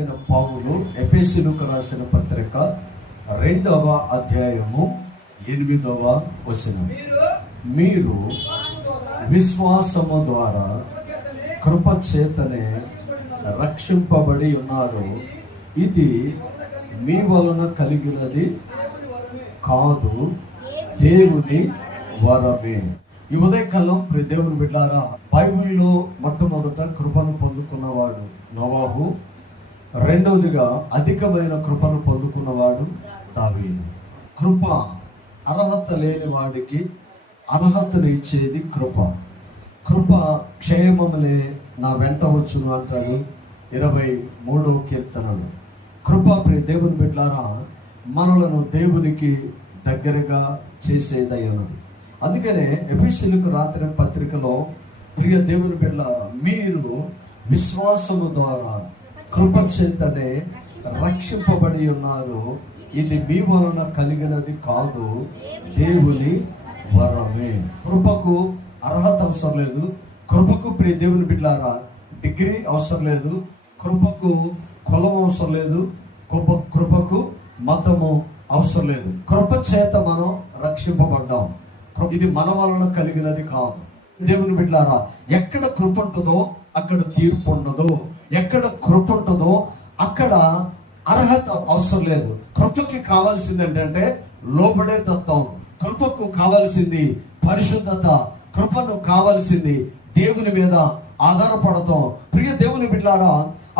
అపోస్తలుడైన పౌలు ఎఫెసీయులకు రాసిన పత్రిక 2వ అధ్యాయము 8వ వచనం, మీరు విశ్వాసము ద్వారా కృప చేతనే రక్షింపబడి ఉన్నారు, ఇది మీ వలన కలిగినది కాదు, దేవుని వరమే. ఈ ఉదయకాలం ప్రియ దేవుని బిడ్డారా, బైబిల్లో మొట్టమొదట కృపను పొందుకున్నవాడు నోవాహు, రెండవదిగా అధికమైన కృపను పొందుకున్నవాడు దావీదు. కృప అర్హత లేని వాడికి అర్హతను ఇచ్చేది కృప. కృప క్షేమములే నా వెంట వచ్చును అంటాడు 23వ కీర్తనలు. కృప ప్రియ దేవుని బిడ్డారా మనలను దేవునికి దగ్గరగా చేసేదయ్యున్నది. అందుకనే ఎఫెసీయులకు రాసిన పత్రికలో ప్రియ దేవుని బిడ్డలారా, మీరు విశ్వాసము ద్వారా కృప చేతనే రక్షింపబడి ఉన్నారు, ఇది మీ వలన కలిగినది కాదు, దేవుని వరమే. కృపకు అర్హత అవసరం లేదు. కృపకు ప్రియ దేవుని బిడ్డలారా డిగ్రీ అవసరం లేదు. కృపకు కులం అవసరం లేదు. కృపకు మతము అవసరం లేదు. కృప చేత మనం రక్షింపబడ్డాం. ఇది మన వలన కలిగినది కాదు. దేవుని బిడ్డలారా, ఎక్కడ కృప ఉంటుందో అక్కడ తీర్పు ఉండదు. ఎక్కడ కృప ఉంటుందో అక్కడ అర్హత అవసరం లేదు. కృపకి కావాల్సింది ఏంటంటే లోబడే తత్వం. కృపకు కావాల్సింది పరిశుద్ధత. కృపను కావాల్సింది దేవుని మీద ఆధారపడతాం. ప్రియ దేవుని బిడ్డలారా,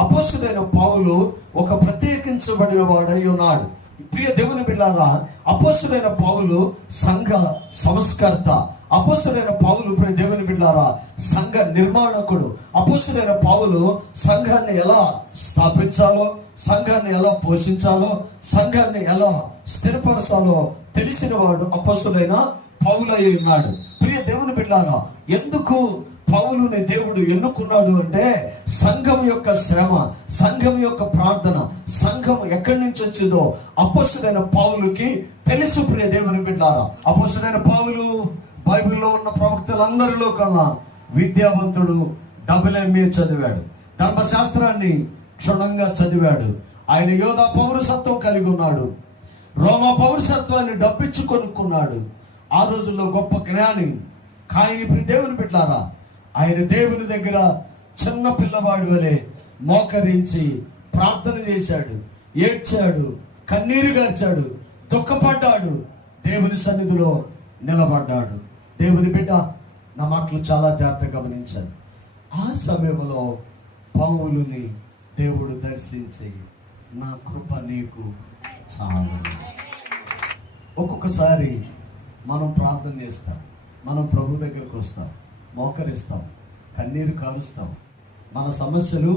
అపోస్తలుడైన పౌలు ఒక ప్రత్యేకించబడిన వాడై ఉన్నాడు. ప్రియ దేవుని బిడ్డలారా, అపోస్తలుడైన పౌలు సంఘ సంస్కర్త. అపోస్తలుడైన పౌలు ప్రియ దేవుని బిడ్డలారా సంఘ నిర్మాణకుడు. అపోస్తలుడైన పౌలు సంఘాన్ని ఎలా స్థాపించాలో, సంఘాన్ని ఎలా పోషించాలో, సంఘాన్ని ఎలా స్థిరపరచాలో తెలిసిన వాడు అపోస్తలుడైన పౌలు అయి ఉన్నాడు. ప్రియ దేవుని బిడ్డలారా, ఎందుకు పౌలుని దేవుడు ఎన్నుకున్నాడు అంటే సంఘం యొక్క శ్రమ, సంఘం యొక్క ప్రార్థన, సంఘం ఎక్కడి నుంచి వచ్చిందో అపోస్తలుడైన పౌలుకి తెలుసు. ప్రియ దేవుని బిడ్డలారా, అపోస్తలుడైన పౌలు బైబిల్లో ఉన్న ప్రవక్తలందరిలో కన్నా విద్యావంతుడు. MA చదివాడు, ధర్మశాస్త్రాన్ని క్షుణ్ణంగా చదివాడు. ఆయన యోధా పౌరసత్వం కలిగి ఉన్నాడు. రోమా పౌరసత్వాన్ని డబ్బిచ్చి కొనుక్కున్నాడు. ఆ రోజుల్లో గొప్ప జ్ఞాని. కానీ ప్రియ దేవుని బిడ్డలారా, ఆయన దేవుని దగ్గర చిన్న పిల్లవాడి వలె మోకరించి ప్రార్థన చేశాడు, ఏడ్చాడు, కన్నీరు గార్చాడు, దుఃఖపడ్డాడు, దేవుని సన్నిధిలో నిలబడ్డాడు. దేవుని బిడ్డ, నా మాటలు చాలా జాగ్రత్తగా గమనించాను. ఆ సమయంలో పౌలుని దేవుడు దర్శించి, నా కృప నీకు చాలు. ఒక్కొక్కసారి మనం ప్రార్థన చేస్తాం, మనం ప్రభు దగ్గరకు వస్తాం, మోకరిస్తాం, కన్నీరు కారుస్తాం, మన సమస్యలు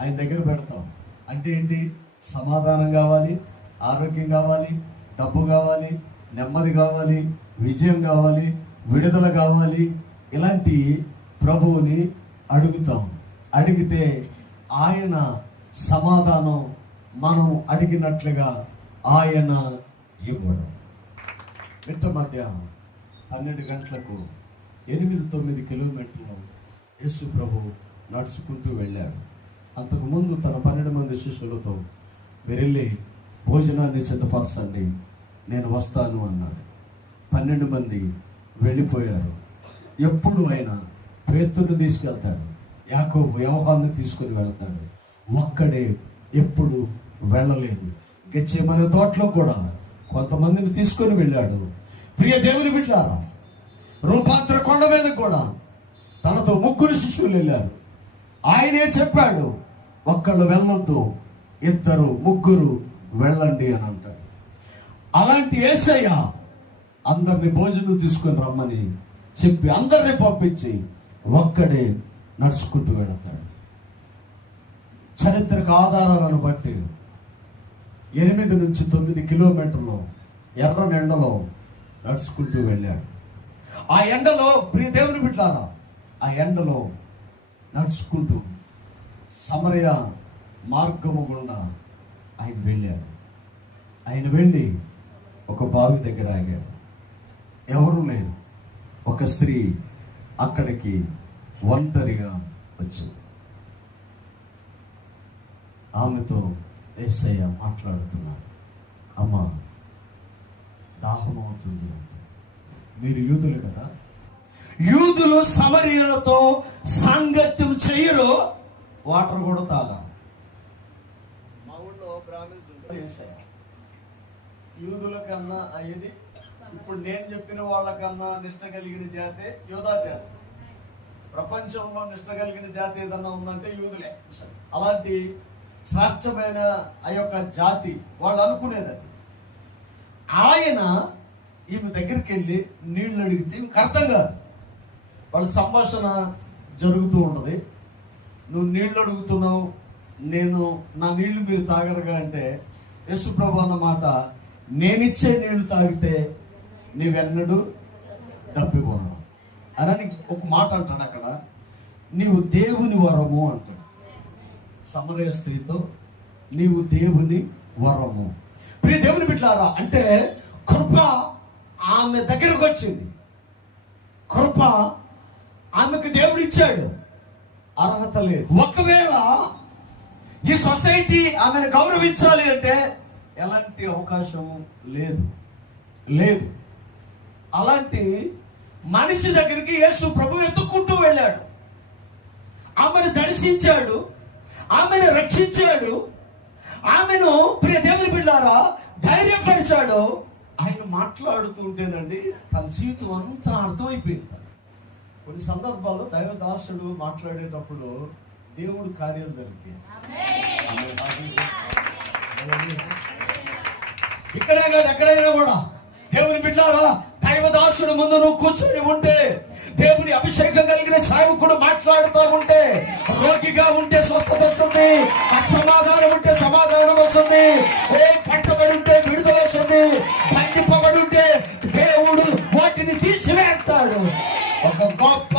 ఆయన దగ్గర పెడతాం. అంటే ఏంటి? సమాధానం కావాలి, ఆరోగ్యం కావాలి, డబ్బు కావాలి, నెమ్మది కావాలి, విజయం కావాలి, విడుదల కావాలి. ఇలాంటి ప్రభువుని అడుగుతాం. అడిగితే ఆయన సమాధానం మనం అడిగినట్లుగా ఆయన ఇవ్వడం. మిట్ట మధ్యాహ్నం 12 గంటలకు 8-9 కిలోమీటర్లు యేసు ప్రభు నడుచుకుంటూ వెళ్ళాడు. అంతకుముందు తన 12 మంది శిష్యులతో, మీరు వెళ్ళి భోజనాన్ని సిద్ధపరచండి, నేను వస్తాను అన్నాడు. 12 మంది వెళ్ళిపోయారు. ఎప్పుడు ఆయన పేతురుని తీసుకెళ్తాడు, యాకోబు యోహాన్ని తీసుకుని వెళ్తాడు. ఒక్కడే ఎప్పుడు వెళ్ళలేదు. గెత్సేమనే తోటలో కూడా కొంతమందిని తీసుకొని వెళ్ళాడు. ప్రియ దేవుని బిడ్డలారా, రూపాంతర కొండ మీద కూడా తనతో 3 శిష్యులు వెళ్ళారు. ఆయనే చెప్పాడు, ఒక్కళ్ళు వెళ్ళొద్దు, 2, 3 వెళ్ళండి అని అంటాడు. అలాంటి యేసయ్య అందరిని భోజనం తీసుకొని రమ్మని చెప్పి అందరిని పంపించి ఒక్కడే నడుచుకుంటూ వెళతాడు. చరిత్రక ఆధారాలను బట్టి 8-9 కిలోమీటర్లు ఎర్రని ఎండలో నడుచుకుంటూ వెళ్ళాడు. ఆ ఎండలో ప్రియ దేవుని బిడ్డలారా, ఆ ఎండలో నడుచుకుంటూ సమరయ మార్గము గుండా ఆయన వెళ్ళాడు. ఆయన వెళ్ళి ఒక బావి దగ్గర ఆగాడు. ఎవరు లేరు. ఒక స్త్రీ అక్కడికి ఒంటరిగా వచ్చింది. ఆమెతో యేసయ్య మాట్లాడుతున్నారు. అమ్మ, దాహం అవుతుంది అంటే. మీరు యూదులు కదా, యూదులు సమరీయులతో సాంగత్యం చెయ్యరు, వాటర్ కూడా తాగరు. మా ఊళ్ళో బ్రాహ్మణ్స్ యూదుల కన్నా అయ్యేది ఇప్పుడు నేను చెప్పిన వాళ్ళకన్నా నిష్ట కలిగిన జాతే యోధా జాతి. ప్రపంచంలో నిష్ట కలిగిన జాతి ఏదన్నా ఉందంటే యూదులే. అలాంటి శ్రేష్టమైన ఆ యొక్క జాతి వాళ్ళు అనుకునేది. ఆయన ఈమె దగ్గరికి వెళ్ళి నీళ్లు అడిగితే ఈమెకు అర్థం కాదు. వాళ్ళ సంభాషణ జరుగుతూ ఉంటుంది. నువ్వు నీళ్లు అడుగుతున్నావు, నేను నా నీళ్లు మీరు తాగరుగా అంటే యేసుప్రభు అన్న మాట, నేనిచ్చే నీళ్లు తాగితే నీవెన్నడూ తప్పిపోను అని ఒక మాట అంటాడు. అక్కడ నీవు దేవుని వరము అంటాడు. సమరయ స్త్రీతో నీవు దేవుని వరము. ప్రియ దేవుని బిడ్డలారా, అంటే కృప ఆమె దగ్గరకు వచ్చింది. కృప ఆమెకు దేవుడు ఇచ్చాడు, అర్హత లేదు. ఒకవేళ ఈ సొసైటీ ఆమెను గౌరవించాలి అంటే ఎలాంటి అవకాశం లేదు. అలాంటి మనిషి దగ్గరికి యేసు ప్రభు ఎత్తుకుంటూ వెళ్ళాడు. ఆమెను దర్శించాడు, ఆమెను రక్షించాడు, ఆమెను ప్రియ దేవుని బిడ్డలారా ధైర్యపరిచాడు. ఆయన మాట్లాడుతుంటేనండి తన జీవితం అంతా అర్థమైపోయింది. కొన్ని సందర్భాల్లో దైవదాసుడు మాట్లాడేటప్పుడు దేవుడు కార్యాలు జరుగుతాయి. ఇక్కడే కాదు, ఎక్కడైనా కూడా దేవుని బిడ్డలారా దైవదాసుడు ముందు నువ్వు కూర్చొని ఉంటే, దేవుని అభిషేకం కలిగిన సేవకుడు మాట్లాడుతూ ఉంటే, రోగిగా ఉంటే స్వస్థత వస్తుంది, అసమాధానం ఉంటే సమాధానం వస్తుంది, పట్టబడి ఉంటే విడుదల వస్తుంది, బంధింపబడి ఉంటే దేవుడు వాటిని తీసివేస్తాడు, ఒక గొప్ప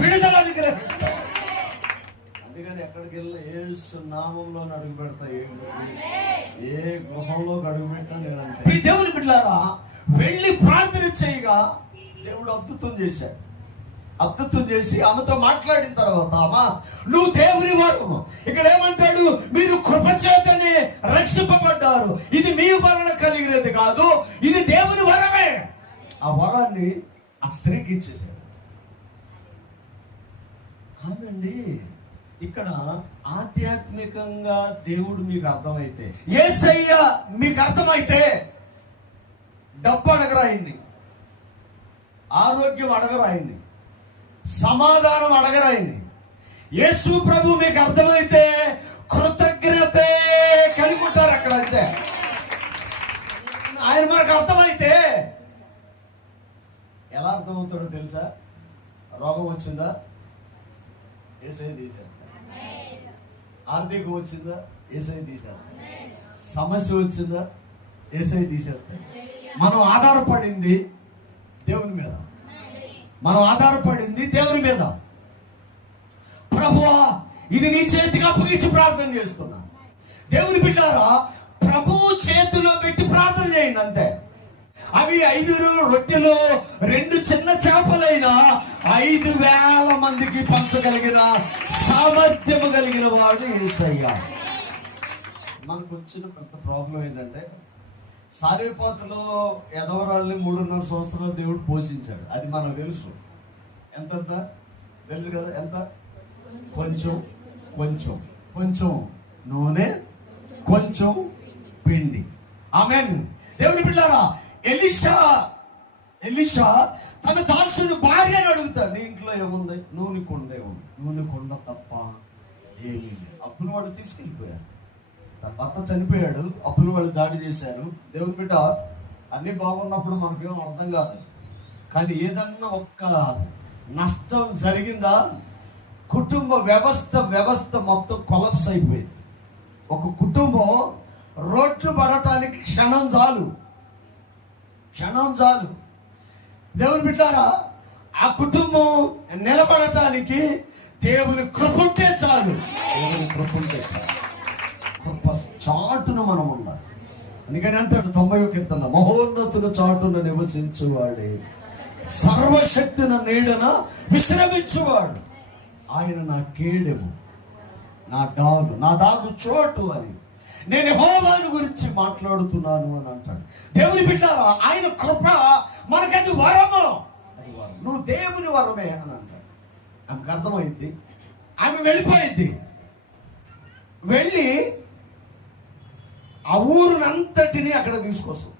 విడుదల అనుగ్రహిస్తాడు. అందుకని ఎక్కడికి వెళ్ళి యేసు నామంలో అడుగు పెడతా, ఏ గృహంలో అడుగు పెట్టా నేను అంటే. దేవుని బిడ్డలారా వెళ్ళి ప్రార్థన చేయగా దేవుడు అద్భుతం చేశాడు. అద్భుతం చేసి ఆమెతో మాట్లాడిన తర్వాత, అమ్మా నువ్వు దేవుని వరము. ఇక్కడ ఏమంటాడు, మీరు కృపచేతనే రక్షింపబడ్డారు, ఇది మీ వలన కలిగినది కాదు, ఇది దేవుని వరమే. ఆ వరాన్ని ఆ స్త్రీకి ఇచ్చేసాడు. అవునండి, ఇక్కడ ఆధ్యాత్మికంగా దేవుడు మీకు అర్థమైతే, యేసయ్య మీకు అర్థమైతే డబ్బు అడగరు ఆయన్ని, ఆరోగ్యం అడగరు ఆయన్ని, సమాధానం అడగరు ఆయన్ని. యేసు ప్రభు మీకు అర్థమైతే కృతజ్ఞత కలిగి ఉంటారు అక్కడ. అంతే, ఆయన మనకు అర్థమైతే ఎలా అర్థమవుతాడో తెలుసా? రోగం వచ్చిందా, యేసయ్య తీసేస్తాడు. ఆర్థికం వచ్చిందా, యేసయ్య తీసేస్తాడు. సమస్య వచ్చిందా, యేసయ్య తీసేస్తాడు. మనం ఆధారపడింది దేవుని మీద, మనం ఆధారపడింది దేవుని మీద. ప్రభువా ఇది నీ చేతికి అప్పగించి ప్రార్థన చేస్తున్నా. దేవుని బిడ్డారా ప్రభువు చేతిలో పెట్టి ప్రార్థన చేయండి అంతే. అవి 5 రొట్టెలు 2 చిన్న చేపలైనా 5,000 మందికి పంచగలిగిన సామర్థ్యము కలిగిన వాడు యేసయ్య. మనకు వచ్చిన పెద్ద ప్రాబ్లం ఏంటంటే, సారేపాతులో ఎదవరాల్ని 3.5 సంవత్సరాలు దేవుడు పోషించాడు. అది మనకు తెలుసు. ఎంత తెలుసు కదా? ఎంత? కొంచెం కొంచెం కొంచెం నూనె, కొంచెం పిండి. ఆమేన్. దేవుని బిడ్డలారా, ఎలీషా తన దాసుని భార్యను అడుగుతాడు, నీ ఇంట్లో ఏముంది? నూనె కొండే ఉంది. నూనె కొండ తప్ప ఏమీ లేదు. అప్పులు వాళ్ళు తీసుకెళ్ళిపోయారు. తన భర్త చనిపోయాడు, అప్పులు వాళ్ళు దాడి చేశారు. దేవుని బిడ్డ, అన్ని బాగున్నప్పుడు మనకేం అర్థం కాదు, కానీ ఏదన్నా ఒక్క నష్టం జరిగిందా కుటుంబ వ్యవస్థ మొత్తం కొలాప్స్ అయిపోయింది. ఒక కుటుంబం రోడ్లు పడటానికి క్షణం చాలు. దేవుని బిడ్డారా, ఆ కుటుంబం నిలబడటానికి దేవుని కృప ఉంటే చాలు. దేవుని కృప ఉంటే చాలు. కృప చాటున మనం ఉండాలి. అందుకని అంటాడు 90వ కీర్తన, మహోన్నతుల చాటున నివసించువాడే, సర్వశక్తిన నీడన విశ్రమించువాడు, ఆయన నా కేడెము, నా డాలు, నా దాగు చోటు అని, నేను యెహోవాను గురించి మాట్లాడుతున్నాను అని అంటాడు. దేవుని బిడ్డారా, ఆయన కృప మనకది వరము. అది వరం. నువ్వు దేవుని వరమే అని అంటాడు. ఆమెకు అర్థమైంది. ఆమె వెళ్ళిపోయింది. వెళ్ళి ఆ ఊరునంతటిని అక్కడ తీసుకొస్తాం.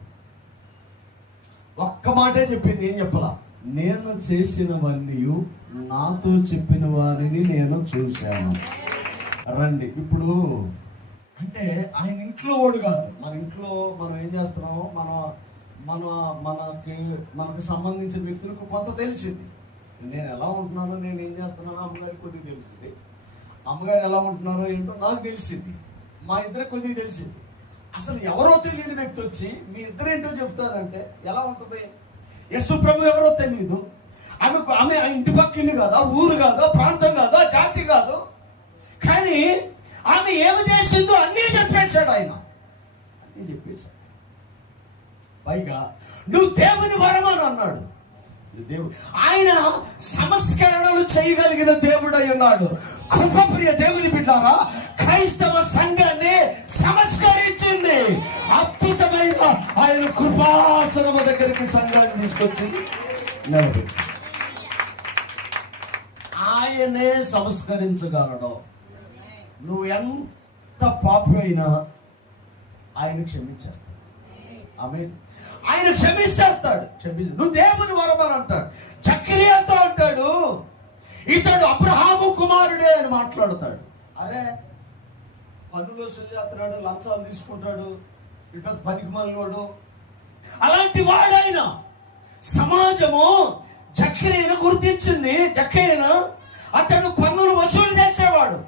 ఒక్క మాటే చెప్పింది, ఏం చెప్పలా, నేను చేసినవన్నీ నాతో చెప్పిన వారిని నేను చూశాను, రండి. ఇప్పుడు అంటే ఆయన ఇంట్లో వాడు కాదు. మన ఇంట్లో మనం ఏం చేస్తున్నామో మనకు సంబంధించిన వ్యక్తులకు కొంత తెలిసింది. నేను ఎలా ఉంటున్నానో, నేను ఏం చేస్తున్నానో అమ్మగారికి కొద్దిగా తెలిసింది, అమ్మగారు ఎలా ఉంటున్నారో ఏంటో నాకు తెలిసింది, మా ఇద్దరికి కొద్దిగా తెలిసింది. అసలు ఎవరో తెలియని వ్యక్తి వచ్చి మీ ఇద్దరేంటో చెప్తారంటే ఎలా ఉంటుంది? యేసు ప్రభు ఎవరో తెలియదు, ఆమె ఇంటి పక్క ఇల్లు కాదా, ఊరు కాదా, ప్రాంతం కాదా, జాతి కాదు, కానీ ఆమె ఏమి చేసిందో అన్నీ చెప్పేశాడు ఆయన. అన్నీ చెప్పేశాడు. పైగా నువ్వు దేవుని వరం అని అన్నాడు. దేవుడు, ఆయన సంస్కరణలు చేయగలిగిన దేవుడు అయి ఉన్నాడు. కృపప్రియ దేవుని బిడ్డారా, క్రైస్తవ సంఘాన్ని సంస్కరించింది. అద్భుతమైన ఆయన కృపాసనము దగ్గరికి సంఘాన్ని తీసుకొచ్చింది, నిలబెట్టి ఆయనే సంస్కరించగలడు. నువ్వు ఎంత పాపి అయినా ఆయన క్షమించేస్తాడు. ఆమేన్. ఆయన క్షమిస్తాడు. నువ్వు దేవుని వరమని అంటాడు. జకర్యాతో అంటాడు, ఇతడు అబ్రహాము కుమారుడే అని మాట్లాడతాడు. అరే, పనులు చేస్తున్నాడు, లంచాలు తీసుకుంటాడు, ఇటు పనికి మళ్ళోడు, అలాంటి వాడైన సమాజము జకర్యాను గుర్తించింది. జకర్యాను అతడు పన్నులు వసూలు చేసేవాడు.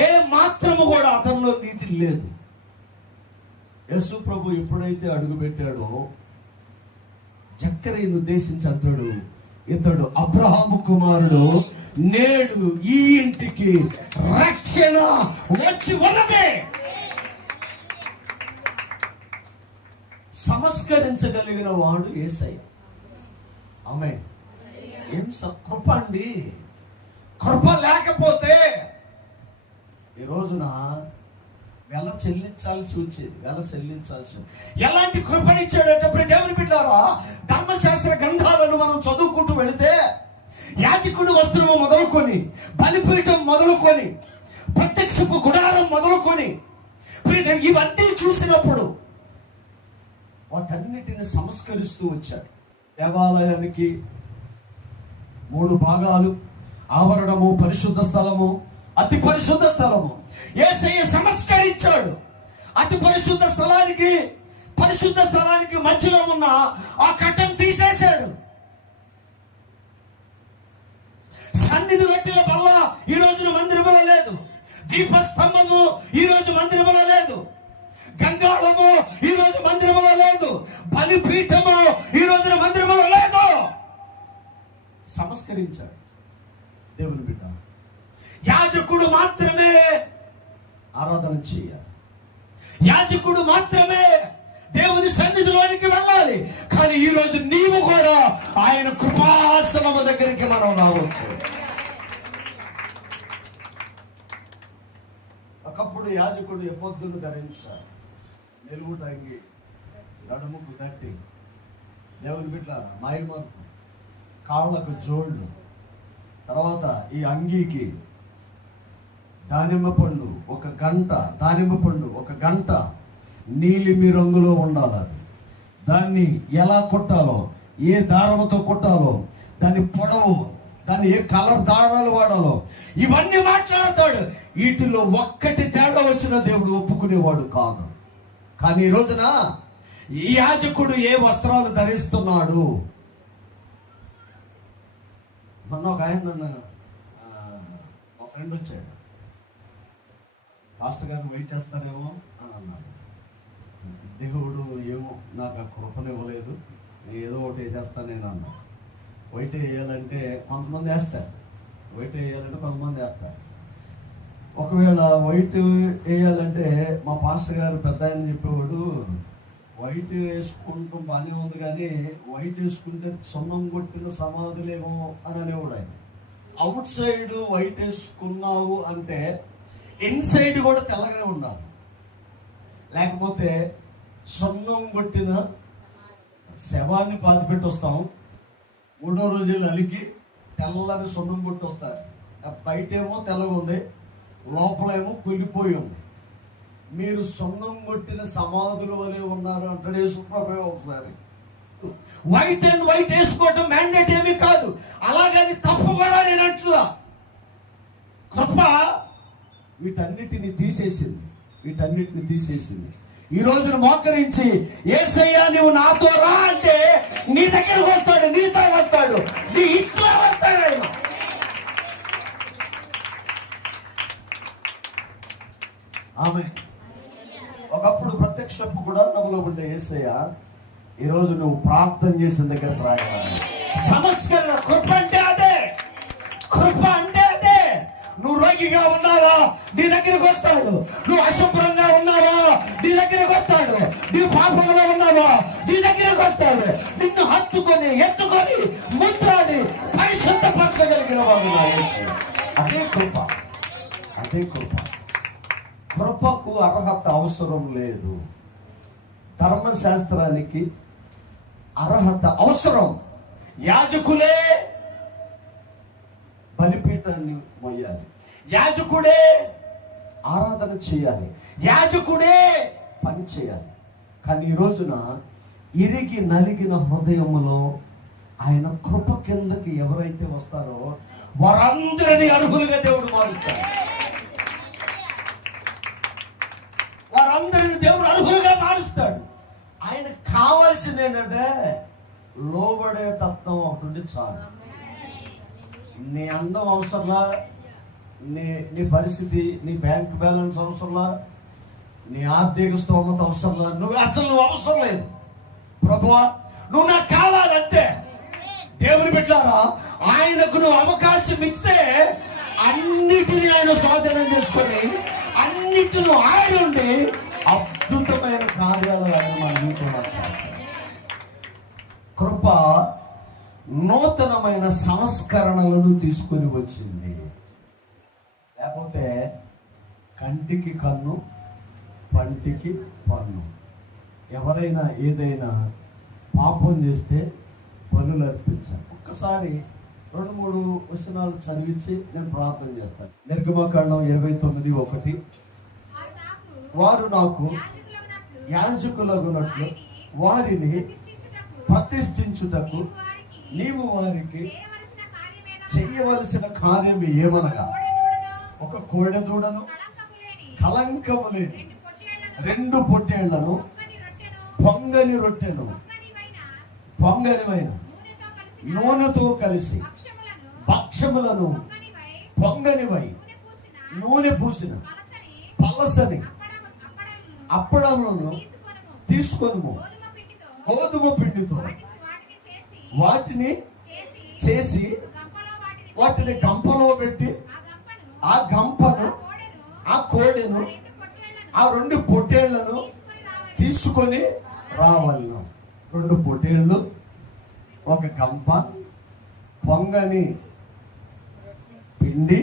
ఏ మాత్రము కూడా అతనిలో నీతి లేదు. యేసు ప్రభు ఎప్పుడైతే అడుగు పెట్టాడో జకర్యాను ఉద్దేశించి అంటాడు, ఇతడు అబ్రహాము కుమారుడు, నేడు ఈ ఇంటికి రక్షణ వచ్చి ఉన్నదే. సంస్కరించగలిగిన వాడు యేసయ్య. ఆమేన్. ఏం కృప అండి. కృప లేకపోతే ఈ రోజున వెల చెల్లించాల్సి వచ్చేది. ఎలాంటి కృపనిచ్చాడంటే దేవుని బిడ్డారా, ధర్మశాస్త్ర గ్రంథాలను మనం చదువుకుంటూ వెళితే యాజకుడి వస్త్రము మొదలుకొని, బలిపీఠం మొదలుకొని, ప్రత్యక్షపు గుడారం మొదలుకొని ఇవన్నీ చూసినప్పుడు వాటన్నిటిని సంస్కరిస్తూ వచ్చాడు. దేవాలయానికి 3 భాగాలు, ఆవరణము, పరిశుద్ధ స్థలము, అతి పరిశుద్ధ స్థలము. యేసయ్య సంస్కరించాడు. అతి పరిశుద్ధ స్థలానికి మధ్యలో ఉన్న ఆ కట్టం తీసేశాడు. సన్నిధి పెట్టిన బల్ల ఈ రోజున మందిరములో లేదు. దీపస్తంభము ఈ రోజు మందిరములో లేదు. గంగాళము ఈ రోజు మందిరములో లేదు. బలిపీఠము ఈ రోజున మందిరములో లేదు. సంస్కరించాడు దేవుని బిడ్డ. యాజకుడు మాత్రమే ఆరాధన చేయాలి. యాజకుడు మాత్రమే దేవుని సన్నిధిలోనికి వెళ్ళాలి. కానీ ఈ రోజు నీవు కూడా ఆయన కృపాసనము దగ్గరికి మనం రావచ్చు. ఒకప్పుడు యాజకుడు ఎప్పొద్దును ధరించాలి, నిలువుటంగి, నడుముకు దట్టి, దేవుని బిడ్డ మైమర్పు, కాళ్ళకు జోళ్ళు, తర్వాత ఈ అంగీకి దానిమ్మ పండు ఒక గంట నీలిమి రంగులో ఉండాలి. దాన్ని ఎలా కొట్టాలో, ఏ దారంతో కొట్టాలో, దాని పొడవు, దాన్ని ఏ కలర్ దారాలు వాడాలో, ఇవన్నీ మాట్లాడతాడు. వీటిలో ఒక్కటి తేడా వచ్చిన దేవుడు ఒప్పుకునేవాడు కాదు. కానీ ఈ రోజున ఈ యాజకుడు ఏ వస్త్రాలు ధరిస్తున్నాడు? మొన్న ఒక ఆయన మా ఫ్రెండ్ వచ్చాడు, పాస్టర్ గారిని వెయిట్ చేస్తారేమో అని అన్నాడు. దేవుడు ఏమో నాకు ఆ కృపను ఇవ్వలేదు, ఏదో ఒకటి వేసేస్తాను నేను అన్నా. వైట్ వేయాలంటే కొంతమంది వేస్తారు, కొంతమంది వేస్తారు. ఒకవేళ వైట్ వేయాలంటే మా పాస్టర్ గారు పెద్ద ఆయన చెప్పేవాడు, వైట్ వేసుకుంటాం బాగానే ఉంది కానీ వైట్ వేసుకుంటే సున్నం కొట్టిన సమాధులేమో అని అనేవాడు ఆయన. అవుట్ సైడ్ వైట్ వేసుకున్నావు అంటే ఇన్సైడ్ కూడా తెల్లగానే ఉండాలి. లేకపోతే సున్నం కొట్టిన శవాన్ని పాతిపెట్టి వస్తాం, 3వ రోజు అలికి తెల్లని సున్నం కొట్టి వస్తారు. బయటేమో తెల్లగా ఉంది, లోపలేమో కుళ్ళిపోయి ఉంది. మీరు సున్నం కొట్టిన సమాధుల వలె ఉన్నారు అంటాడు యేసుప్రభువే ఒకసారి. వైట్ అండ్ వైట్ వేసుకోవటం మ్యాండేట్ ఏమీ కాదు, అలాగని తప్పు కూడా నేను అంటున్నా. కృప వీటన్నిటిని తీసేసింది. ఈ రోజున మోకరించి యేసయ్యా నువ్వు నాతో రా అంటే నీ దగ్గరకు వస్తాడు, నీతో వస్తాడు, నీ ఇంట్లో వస్తాడు ఆయన. ఆమె ఒకప్పుడు ప్రత్యక్షపు గుడారంలో ఉండే యేసయ్య ఈరోజు నువ్వు ప్రార్థన చేసిన దగ్గర రాయాలి. సంస్కరణ కృప అంటే అదే. నువ్వు రోగిగా ఉన్నావా, నీ దగ్గరికి వస్తాడు. నువ్వు అశుభ్రంగా ఉన్నావా, నీ దగ్గరికి వస్తాడు. నీ పాపంలో ఉన్నావా, నీ దగ్గరికి వస్తాడు. నిన్ను ఎత్తుకొని ముద్రాడి పరిశుద్ధపరచగలిగిన వాడు అదే కృప. కృపకు అర్హత అవసరం లేదు. ధర్మశాస్త్రానికి అర్హత అవసరం. యాజకులే బలిపీఠాన్ని మోయాలి, యాజకుడే ఆరాధన చేయాలి, యాజకుడే పని చేయాలి. కానీ ఈ రోజున ఇరిగి నలిగిన హృదయములో ఆయన కృప కిందకి ఎవరైతే వస్తారో వారందరినీ అర్హులుగా దేవుడు మారుస్తాడు. వారందరినీ దేవుడు అర్హులుగా మారుస్తాడు. ఆయనకు కావాల్సింది ఏంటంటే లోబడే తత్వం ఒకటి ఉండి చాలు. నీ అందం అవసరంలా, నీ పరిస్థితి, నీ బ్యాంక్ బ్యాలెన్స్ అవసరంలా, నీ ఆర్థిక స్తోమత అవసరంలా, నువ్వు అవసరం లేదు. ప్రభువా నువ్వు నాకు కావాలంతే. దేవుని బిడ్డలారా, ఆయనకు నువ్వు అవకాశం ఇస్తే అన్నిటినీ ఆయన స్వాధీనం చేసుకొని అన్నిటిని ఆయన ఉండి అద్భుతమైన కార్యాలు ఆయన మన జీవితంలో చేస్తాడు. కృప నూతనమైన సంస్కరణలను తీసుకొని వచ్చింది. లేకపోతే కంటికి కన్ను, పంటికి పన్ను. ఎవరైనా ఏదైనా పాపం చేస్తే బలులు అర్పించాలి. ఒక్కసారి 2-3 వచనాలు చదివించి నేను ప్రార్థన చేస్తాను. నిర్గమకాండం 29:1 వారు నాకు యాజకులగునట్లు వారిని ప్రతిష్ఠించుటకు నీవు వారికి చేయవలసిన కార్యం ఏమనగా ఒక కోడెదూడను, కలంకము లేని 2 పొట్టేళ్లను, పొంగని రొట్టెను, పొంగనివైన నూనెతో కలిసి భక్ష్యములను, పొంగనివై నూనె పూసిన పలసని అప్పడములను తీసుకొనుము. గోధుమ పిండితో వాటిని చేసి వాటిని గంపలో పెట్టి ఆ గంపను, ఆ కోడెను, ఆ 2 పొట్టేళ్లను తీసుకొని రావాలి. 2 పొట్టేళ్ళు, ఒక గంప, పొంగని పిండి,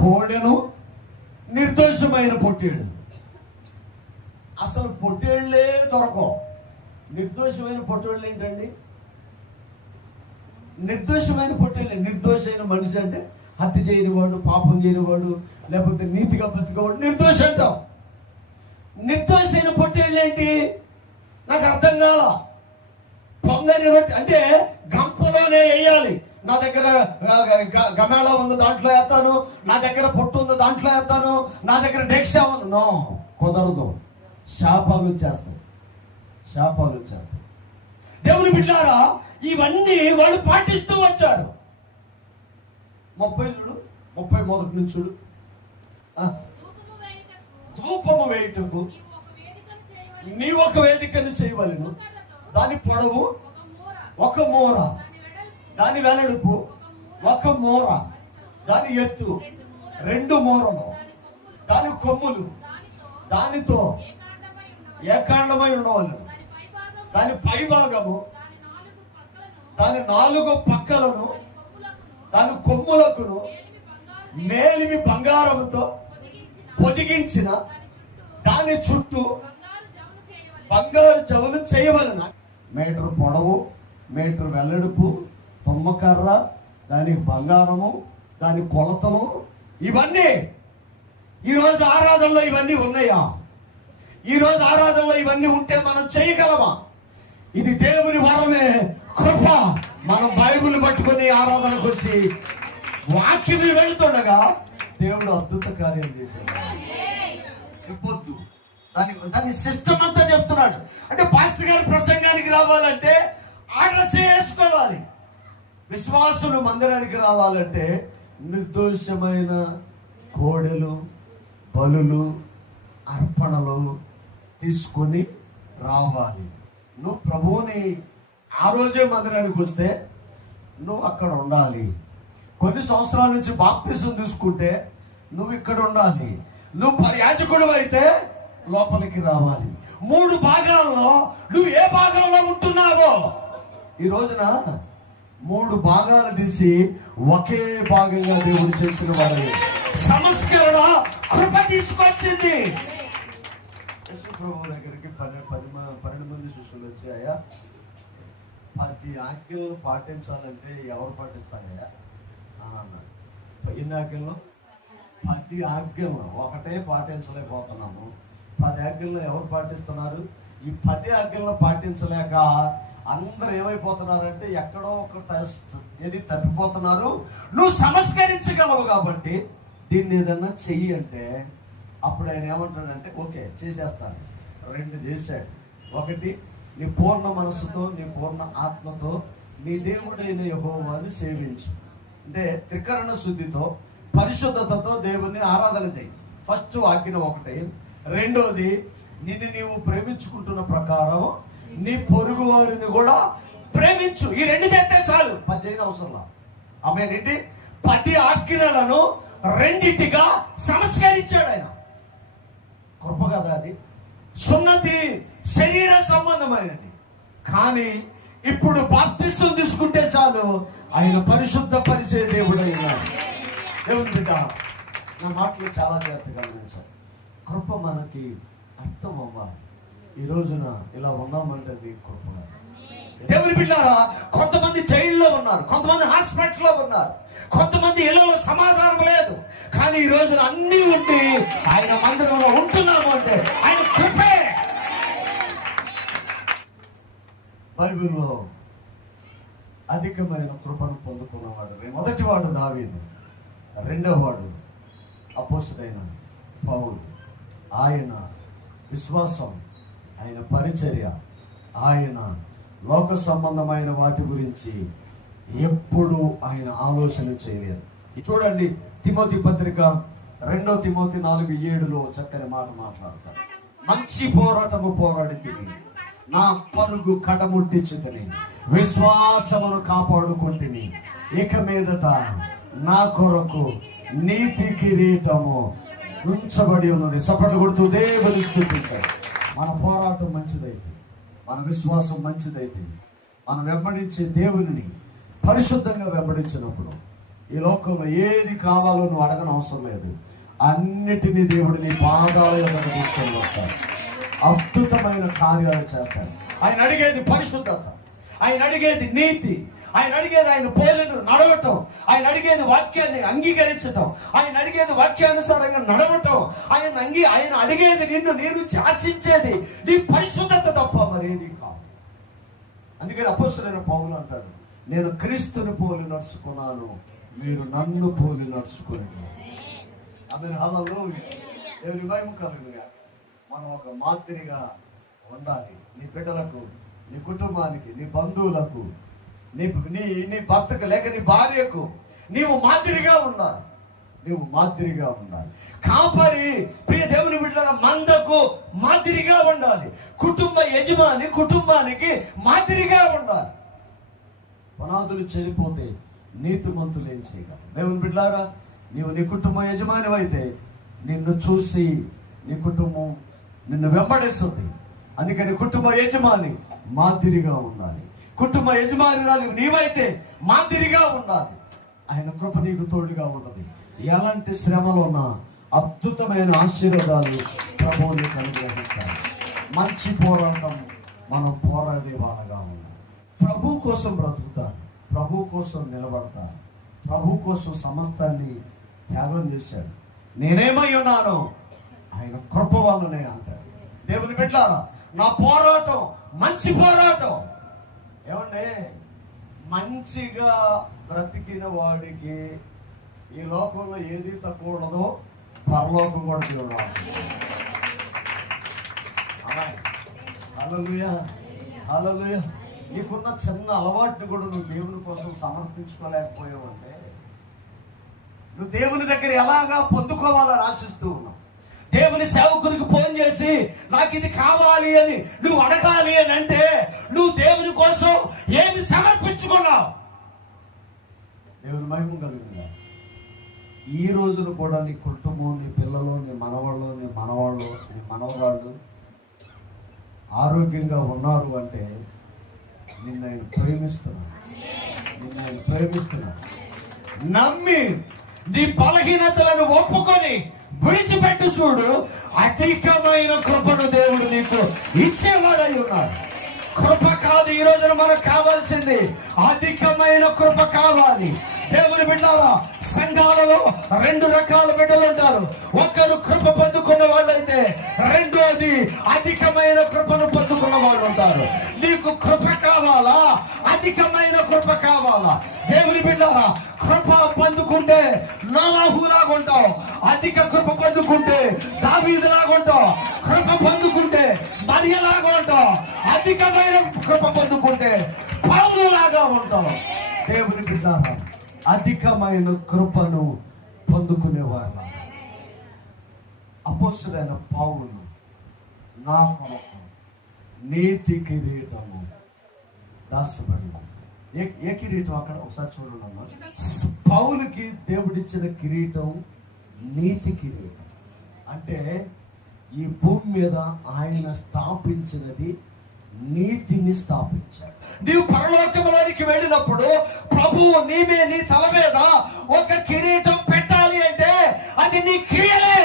కోడెను, నిర్దోషమైన పొట్టేళ్ళు. అసలు పొట్టేళ్లే దొరకవు. నిర్దోషమైన పొట్టేళ్ళు ఏంటండి? నిర్దోషమైన పొట్టేళ్ళే. నిర్దోషమైన మనిషి అంటే హత్య చేయనివాడు, పాపం చేయనివాడు, లేకపోతే నీతిగా బతికేవాడు నిర్దోషి అంటాం. నిర్దోషమైన పొట్టేళ్ళు ఏంటి? నాకు అర్థం కాల. పొంగని రొట్టె అంటే గంపలోనే వేయాలి. నా దగ్గర గమేళ ఉంది, దాంట్లో వేస్తాను. నా దగ్గర పొట్టు ఉంది, దాంట్లో వేస్తాను. నా దగ్గర డెక్షా ఉంది. నో, కుదరదు. శాపాలు వచ్చేస్తాయి. దేవుని బిడ్డలారా, ఇవన్నీ వాళ్ళు పాటిస్తూ వచ్చారు. 30 చూడు, 31 నుంచి చూడు. ధూపము వేయుటకు నీ ఒక వేదికను చేయవలెను. దాని పొడవు 1 మూర, దాని వెడల్పు 1 మూర, దాని ఎత్తు 2 మూరలు, దాని కొమ్ములు దానితో ఏకాండమై ఉండవలను. దాని పై భాగము, దాని 4 పక్కలను, దాని కొమ్ములకును మేలిమి బంగారముతో పొదిగించిన దాని చుట్టూ బంగారు జవులు చేయవలన. మీటర్ పొడవు, మీటర్ వెల్లడుపు, తుమ్మకర్ర, దానికి బంగారము, దాని కొలతలు, ఇవన్నీ ఈరోజు ఆరాధనలో ఇవన్నీ ఉన్నాయా? ఈరోజు ఆరాధనలో ఇవన్నీ ఉంటే మనం చేయగలమా? ఇది దేవుని వరమే, కృప. మనం బైబిల్ పట్టుకొని ఆరాధనకు వచ్చి వాక్యం వెళుతుండగా దేవుడు అద్భుత కార్యం చేశాడు. ఇవ్వద్దు దాని సిస్టమ్ అంతా చెప్తున్నాడు. అంటే పాస్టర్ గారి ప్రసంగానికి రావాలంటే ఆర్డర్ చేసుకోవాలి. విశ్వాసులు మందిరానికి రావాలంటే నిర్దోషమైన కోడెలు, బలులు, అర్పణలు తీసుకొని రావాలి. నువ్వు ప్రభువుని ఆ రోజే మందిరానికి వస్తే నువ్వు అక్కడ ఉండాలి. కొన్ని సంవత్సరాల నుంచి బాప్తిసం తీసుకుంటే నువ్వు ఇక్కడ ఉండాలి. నువ్వు యాజకుడు అయితే లోపలికి రావాలి. 3 భాగాల్లో నువ్వు ఏ భాగంలో ఉంటున్నావో ఈ రోజున 3 భాగాలు తీసి ఒకే భాగంగా దేవుడు చేసిన వాడు. సంస్కరణ కృప తీసుకొచ్చింది. ప్రభు దగ్గరికి 12 మంది శిష్యులు వచ్చాయా, 10 ఆజ్ఞలు పాటించాలంటే ఎవరు పాటిస్తారయ్యా అని అన్నాడు. ఎన్ని ఆజ్ఞలు? 10 ఆజ్ఞలు ఒకటే పాటించలేకపోతున్నాము. 10 ఆజ్ఞలను ఎవరు పాటిస్తున్నారు? ఈ 10 ఆజ్ఞలను పాటించలేక అందరూ ఏమైపోతున్నారంటే ఎక్కడో ఒక ఏది తప్పిపోతున్నారు. నువ్వు సంస్కరించగలవు కాబట్టి దీన్ని ఏదన్నా చెయ్యి అంటే అప్పుడు ఆయన ఏమంటాడంటే ఓకే చేసేస్తాను. 2 చేశాడు. ఒకటి, నీ పూర్ణ మనసుతో, నీ పూర్ణ ఆత్మతో నీ దేవుడైన యెహోవాని సేవించు. అంటే త్రికరణ శుద్ధితో, పరిశుద్ధతతో దేవుణ్ణి ఆరాధన చేయి. ఫస్ట్ ఆజ్ఞ ఒకటి. రెండోది, నిన్ను నీవు ప్రేమించుకుంటున్న ప్రకారం నీ పొరుగు వారిని కూడా ప్రేమించు. ఈ 2 చేస్తే చాలు, 10 అవసరంలా. ఆమె 10 ఆజ్ఞలను 2గా సంస్కరించాడు ఆయన. కృప కదా అది. సున్నతి శరీర సంబంధమైనది, కానీ ఇప్పుడు బాప్తిసం తీసుకుంటే చాలు ఆయన పరిశుద్ధ పరిచయ దేవుడు అయినాడు. దేవుని బిడ్డ, నా మాటలు చాలా జాగ్రత్తగా గమనించాలి. కృప మనకి అర్థం అవ్వాలి. ఈ రోజున ఇలా ఉన్నామంటే మీ కృప. దేవుని బిడ్డారా, కొంతమంది జైల్లో ఉన్నారు, కొంతమంది హాస్పిటల్లో ఉన్నారు, కొంతమంది ఇళ్లలో సమాధానం లేదు. కానీ ఈ రోజున అన్ని ఉండి ఆయన మందిరంలో ఉంటున్నాము అంటే ఆయన కృపే. బైబిల్లో అధికమైన కృపను పొందుకున్నవాడు మొదటివాడు దావీదు, రెండవవాడు అపోస్తలుడైన పౌలు. ఆయన విశ్వాసం, ఆయన పరిచర్య, ఆయన లోక సంబంధమైన వాటి గురించి ఎప్పుడు ఆయన ఆలోచన చేయలేదు. చూడండి, తిమోతి పత్రిక 2 తిమోతి 4:7 చక్కని మాట మాట్లాడతారు. మంచి పోరాటము పోరాడితిని, నా పరుగు కడముట్టించుకొని విశ్వాసమును కాపాడుకుంటుని, ఇక మీదట నా కొరకు నీతి కిరీటము ఉంచబడి ఉన్నది. చప్పట్లు కొడుతూ దేవుని స్తుతించారు. మన పోరాటం మంచిదైతే, మన విశ్వాసం మంచిదైతే, మనం వెంబడించే దేవుని పరిశుద్ధంగా వెంబడించినప్పుడు ఈ లోకంలో ఏది కావాలో నువ్వు అడగని అవసరం లేదు. అన్నిటినీ దేవుడు నీ పాదాల యొద్దకు తీసుకొని వస్తాడు. అద్భుతమైన కార్యాలు చేస్తాడు. ఆయన అడిగేది పరిశుద్ధత, ఆయన అడిగేది నీతి, ఆయన అడిగేది ఆయన పోలిను నడవటం, ఆయన అడిగేది వాక్యాన్ని అంగీకరించటం, ఆయన అడిగేది వాక్యానుసారంగా నడవటం, ఆయన అడిగేది నిన్ను నేను ఆశించేది నీ పరిశుద్ధత తప్ప మరేది కాదు. అందుకని అపోస్తలుడైన పౌలు అంటాడు, నేను క్రీస్తుని పోలి నడుచుకున్నాను, మీరు నన్ను పోలి నడుచుకుని. అందుకని హల్లెలూయా, దేవుని మహిమ కలుగునుగాక. మనం ఒక మాదిరిగా ఉండాలి. నీ బిడ్డలకు, నీ కుటుంబానికి, నీ బంధువులకు, నీ భర్తకు లేక నీ భార్యకు నీవు మాదిరిగా ఉండాలి. నీవు మాదిరిగా ఉండాలి. కాపరి ప్రియ దేవుని బిడ్డల మందకు మాదిరిగా ఉండాలి. కుటుంబ యజమాని కుటుంబానికి మాదిరిగా ఉండాలి. పునాదులు చెడిపోతే నీతిమంతులు ఏం చేయగలరు? దేవుని బిడ్డలారా, నీవు నీ కుటుంబ యజమాని అయితే నిన్ను చూసి నీ కుటుంబం నిన్ను వెంబడిస్తుంది. అందుకని కుటుంబ యజమాని మాదిరిగా ఉండాలి. కుటుంబ యజమాని నీవైతే మాదిరిగా ఉండాలి. ఆయన కృప నీకు తోడుగా ఉన్నది. ఎలాంటి శ్రమలు ఉన్నా అద్భుతమైన ఆశీర్వాదాలు ప్రభువుని అనుగ్రహిస్తారు. మంచి పోరాటం మనం పోరాడే వాళ్ళగా ఉన్నాం. ప్రభు కోసం బ్రతుకుతారు, ప్రభు కోసం నిలబడతారు, ప్రభు కోసం సమస్తాన్ని త్యాగం చేశాడు. నేనేమై ఉన్నాను ఆయన కృప వల్లనే అంటాడు. దేవుని బిడ్డలారా, నా పోరాటం మంచి పోరాటం. ఏమంటే మంచిగా బ్రతికిన వాడికి ఈ లోకంలో ఏది తక్కువ ఉండదో పరలోకం కూడా చూడాలి. హల్లెలూయా, హల్లెలూయా. నీకున్న చిన్న అలవాటుని కూడా నువ్వు దేవుని కోసం సమర్పించుకోలేకపోయావు అంటే నువ్వు దేవుని దగ్గర ఎలాగా పొందుకోవాలని ఆశిస్తూ ఉన్నావు. దేవుని సేవకునికి ఫోన్ చేసి నాకు ఇది కావాలి అని నువ్వు అడగాలి అని అంటే నువ్వు దేవుని కోసం ఏమి సమర్పించుకున్నావు? దేవుని మహిమ కలుగుతుందా? ఈ రోజున కూడా నీ కుటుంబం, నీ పిల్లలు, నీ మనవాళ్ళు, నీ మనవరాళ్ళు ఆరోగ్యంగా ఉన్నారు అంటే నిన్ను ఆయన ప్రేమిస్తున్నాడు. నమ్మి నీ బలహీనతలను ఒప్పుకొని విడిచిపెట్టు చూడు, అధికమైన కృపను దేవుడు నీకు ఇచ్చేవాడై ఉన్నాడు. కృప కాదు ఈ రోజున మనకు కావాల్సింది, అధికమైన కృప కావాలి. దేవుని బిడ్డలారా, సంఘాలలో 2 రకాల బిడ్డలు ఉంటారు. ఒకరు కృప పొందుకున్న వాళ్ళైతే రెండోది అధికమైన కృపను పొందుకున్న వాళ్ళు ఉంటారు. నీకు కృప కావాలా? అధికమైన కృప కావాలా? దేవుని బిడ్డలారా, కృప పొందుకుంటే నోవాహులాగా ఉంటావు, అధిక కృప పొందుకుంటే దావీదులాగా ఉంటావు, కృప పొందుకుంటే మరియలాగా ఉంటావు, అధికమైన కృప పొందుకుంటే పౌలులాగా ఉంటావు. దేవుని బిడ్డలారా, అధికమైన కృపను పొందుకునేవారు అపోస్తలుడైన పౌలు నా కొరకు నీతి కిరీటము దాచబడి. ఏ కిరీటం అక్కడ ఒకసారి చూడండి. పౌలుకి దేవుడిచ్చిన కిరీటం నీతి కిరీటం. అంటే ఈ భూమి మీద ఆయన స్థాపించినది నీతిని స్థాపించాడు. నీవు పరలోకంలోనికి వెళ్ళినప్పుడు ప్రభువు నీ తల మీద ఒక కిరీటం పెట్టాలి అంటే అది నీ క్రియలే.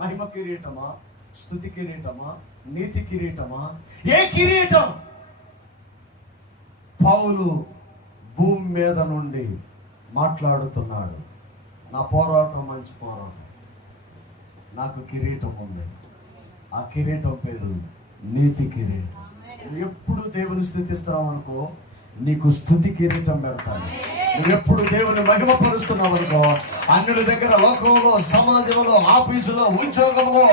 మహిమ కిరీటమా, స్తుతి కిరీటమా, నీతి కిరీటమా, ఏ కిరీటం? పౌలు భూమి మీద నుండి మాట్లాడుతున్నాడు. నా పోరాటం మంచి పోరాటం, నాకు కిరీటం ఉంది. ఆ కిరీటం పేరు నీతి కిరీటం. నువ్వు ఎప్పుడు దేవుని స్తుతిస్తున్నావు అనుకో, నీకు స్తుతి కిరీటం పెడతాడు. నువ్వు ఎప్పుడు దేవుని మహిమపరుస్తున్నావు అనుకో, అన్యుల దగ్గర లోకంలో, సమాజంలో, ఆఫీసులో, ఉద్యోగంలో,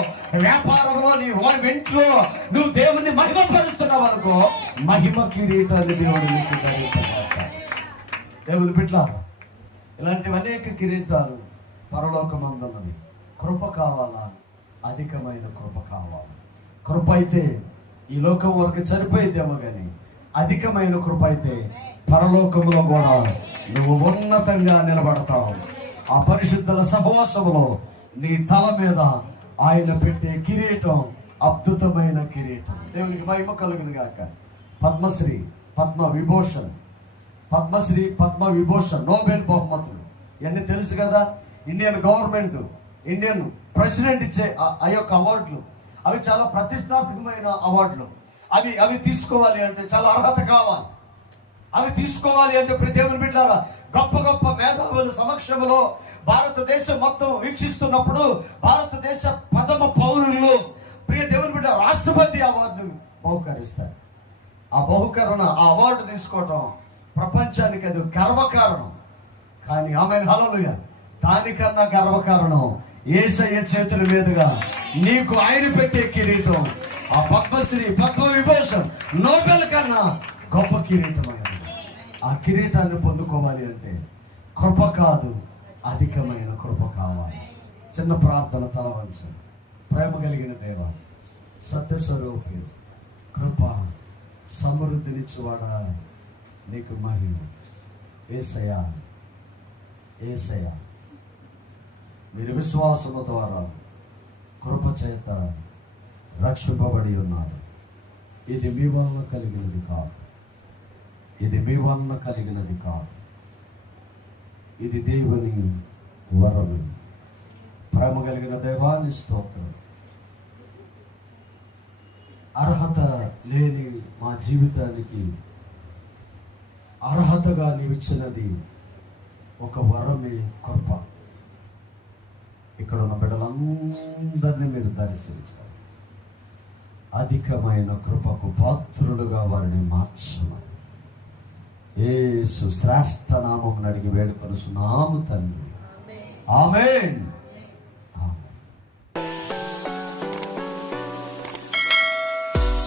వ్యాపారంలో, నీ ఇంట్లో నువ్వు దేవుని మహిమపరుస్తున్నావు అనుకో, మహిమ కిరీటాన్ని దేవుడు నీకు ధరింపజేస్తాడు. దేవుని బిడ్డలారా, ఇలాంటి అనేక కిరీటాలు పరలోకమందున్నవి. కృప కావాలా? అధికమైన కృప కావాలి. కృప అయితే ఈ లోకం వరకు సరిపోయిద్దేమో కానీ అధికమైన కృప అయితే పరలోకంలో కూడా నువ్వు ఉన్నతంగా నిలబడతావు. ఆ పరిశుద్ధుల సహవాసములో నీ తల మీద ఆయన పెట్టే కిరీటం అద్భుతమైన కిరీటం. దేవునికి మహిమ కలుగును గాక. పద్మశ్రీ, పద్మవిభూషణ్, నోబెల్ బహుమతులు ఇవన్నీ తెలుసు కదా. ఇండియన్ గవర్నమెంట్, ఇండియన్ ప్రెసిడెంట్ ఇచ్చే ఆ యొక్క అవార్డులు అవి చాలా ప్రతిష్టాత్మకమైన అవార్డులు. అవి తీసుకోవాలి అంటే చాలా అర్హత కావాలి. అవి తీసుకోవాలి అంటే ప్రతి దేవుని బిడ్డలారా, గొప్ప గొప్ప మేధావుల సమక్షంలో భారతదేశం మొత్తం వీక్షిస్తున్నప్పుడు భారతదేశ ప్రథమ పౌరులు ప్రియ దేవుని బిడ్డ రాష్ట్రపతి అవార్డును బహుకరిస్తారు. ఆ బహుకరణ, ఆ అవార్డు తీసుకోవటం ప్రపంచానికి అది గర్వకారణం. కానీ ఆమె హల్లెలూయా, దానికన్నా గర్వకారణం యేసయ్య చేతుల మీదుగా నీకు ఆయన పెట్టే కిరీటం. ఆ పద్మశ్రీ, పద్మవిభూషణ్, నోబెల్ కన్నా గొప్ప కిరీటం. ఆ కిరీటాన్ని పొందుకోవాలి అంటే కృప కాదు, అధికమైన కృప కావాలి. చిన్న ప్రార్థన తలవంచు. ప్రేమ కలిగిన దేవ, సత్యస్వరూపి, కృప సమృద్ధినిచ్చువాడా, నీకు మహిమ. యేసయ్యా, యేసయ్యా, మీరు విశ్వాసము ద్వారా కృప చేత రక్షింపబడి ఉన్నారు. ఇది మీ వలన కలిగినది కాదు, ఇది మీ వలన కలిగినది కాదు. ఇది దేవుని వరము. ప్రేమ కలిగిన దేవాని స్తోత్రం. అర్హత లేని మా జీవితానికి అర్హతగా నీవిచ్చినది ఒక వరమే, కృప. ఇక్కడ ఉన్న బిడ్డలందరినీ మీరు దర్శించాలి. అధికమైన కృపకు పాత్రులుగా వారిని మార్చమని యేసు శ్రేష్ఠ నామమును అడిగి వేడుకొనుచున్నాము తండ్రి. ఆమేన్.